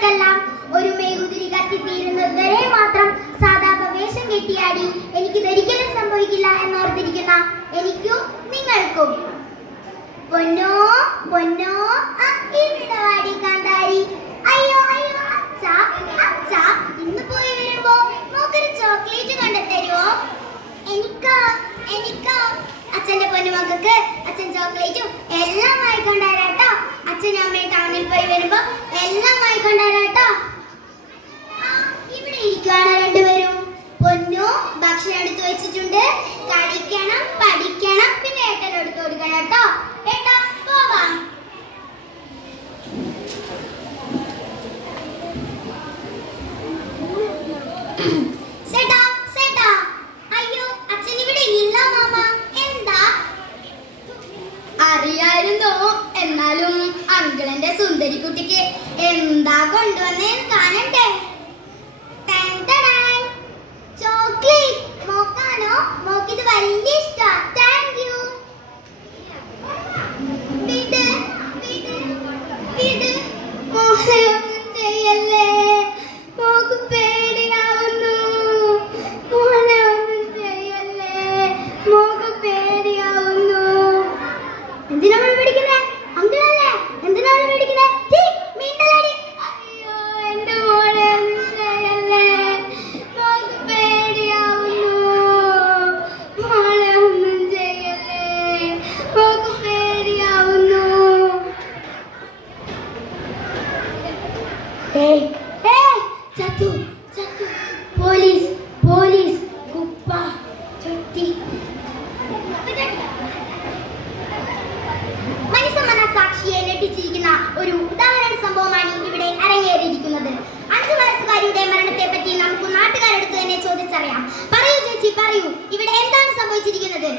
കൂട്ടുകാർക്കെല്ലാം ഒരു മെഴുകുതിരി കത്തിത്തീരുന്നത് വരെ മാത്രം സാധാ വേഷം കെട്ടിയാടി എനിക്കിതൊരിക്കലും സംഭവിക്കില്ല എന്നോർത്തിരിക്കുന്ന എനിക്കും നിങ്ങൾക്കും പൊന്നോ പൊന്നോ ഇവിടവാടി കാന്താരി. അയ്യോ അയ്യോ അച്ഛാ അച്ഛാ, ഇന്ന് പോയി വരുമ്പോ മോക്കൊരു ചോക്ലേറ്റ് കൊണ്ടുതരുമോ? എനിക്കോ എനിക്കോ അച്ഛന്റെ പൊന്നുമക്കൾക്ക് അച്ഛൻ ചോക്ലേറ്റും എല്ലാം വാങ്ങിക്കൊണ്ടുവരാട്ടോ. അച്ഛനും അമ്മയും ടൗണിൽ പോയി വരുമ്പോ എല്ലാം വാങ്ങിക്കൊണ്ടുവരാട്ടോ. ഇവിടെ ഇരിക്കുവാണ് രണ്ടുപേരും. പൊന്നു ഭക്ഷണം എടുത്തു വെച്ചിട്ടുണ്ട്. കളിക്കണം, പഠിക്കണം, പിന്നെ ഏട്ടനെടുത്ത് കൊടുക്കണം കേട്ടോ. ഏട്ടാ പോവാം. സേട്ടാ സേട്ടാ, അയ്യോ അച്ഛൻ ഇവിടെ ഇല്ല മാമ. എന്താ? അറിയായിരുന്നു, എന്നാലും അങ്കിളന്റെ സുന്ദരി കുട്ടിക്ക് എന്താ കൊണ്ടുവന്നേ കാണണ്ടേ. ചോക്ലേറ്റ് മോക്കാണോ? മോക്കിത് വലിയ ഇഷ്ടാ. Thank you. വിട് വിട് വിട്, മോളെ ഒന്നും ചെയ്യല്ലേ. മോക്ക് പേടിയാവുന്നു. മോളെ ഒന്നും ചെയ്യല്ലേ, മോക്ക് പേടിയാവുന്നു. എന്തിനാണ് പേടിക്കുന്നേ? അങ്കിളല്ലേ, എന്തിനാണ് പേടിക്കുന്നേ? മിണ്ടലടി. അയ്യോ എന്റെ മോളെ ഒന്നും ചെയ്യല്ലേ, മോക്ക് പേടിയാവുന്നു. മോളെ ഒന്നും ചെയ്യല്ലേ, മോക്ക് പേടിയാവുന്നു. ഏയ് ഏയ്, ചത്തു ചത്തു. പോലീസ് പോലീസ്, കുപ്പ ചുറ്റി. മനസ്സമനസാക്ഷിയെ ഞെട്ടിച്ചിരിക്കുന്ന ഒരു ഉദാഹരണ സംഭവമാണ് ഇവിടെ അരങ്ങേറിയിരിക്കുന്നത്. 5 വയസ്സുകാരിയുടെ മരണത്തെ പറ്റി നമുക്ക് നാട്ടുകാരെടുത്ത് തന്നെ ചോദിച്ചറിയാം. പറയൂ ചേച്ചി, പറയൂ, ഇവിടെ എന്താണ് സംഭവിച്ചിരിക്കുന്നത്?